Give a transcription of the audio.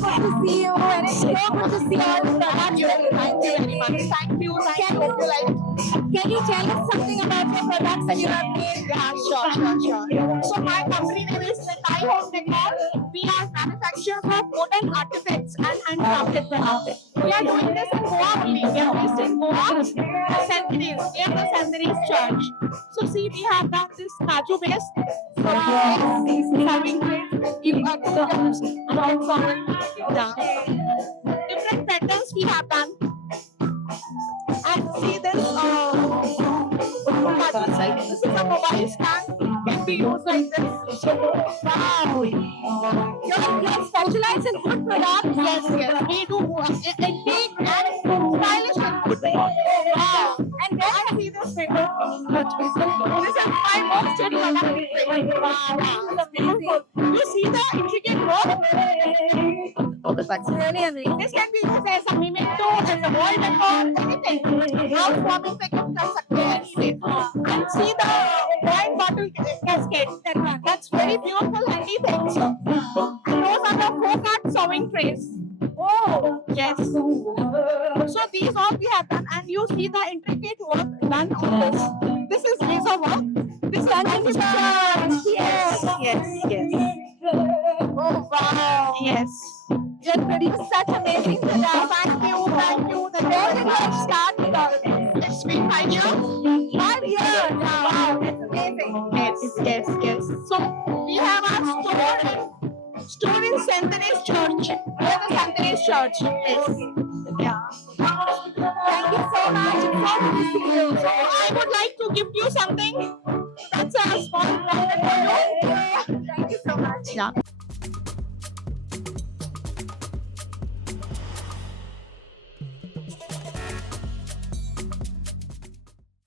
good to see you, and it's so good to see all the products. Thank you very much. Thank you. Can you tell us something about your products that you have made? Yeah, sure. So my company name is Thai Home Decor. We are manufacturers of wooden artifacts and handcrafted products. We are doing this in Goa only. We are based in Goa, Centuries, near the Centuries Church. So see, we have done this Kaju based serving trays. You are two and also different patterns we have done. And see this this is a mobile stand. Can be used like this. Wow. You're specialized in wood products. Yes. We do antique and stylish and good. Wow. And then I see this paper. This is my most studied product. Wow. Beautiful. You see the intricate work? it's really amazing. This can be used as a memento, as a wall decor, anything. Housewarming पे gift कर सकते हैं anything. And see the wine bottle cascade. That's very beautiful handy things. And those are the folk art sewing trays. Oh, Yes. So these all we have done, and you see the intricate work done on this. This is laser work. This is manufactured. Yes. oh wow. Yes. You produce such amazing products. Thank you. The Where did you start with all of this? It's been 5 years. 5 years. Wow, that's amazing. Yes. So we have our store in Centenary's Church. Near the Centenary's Church. Yes. Yeah. Thank you so much. It's so good to see you. So I would like to give you something. That's a small present for you. Thank you so much. Yeah.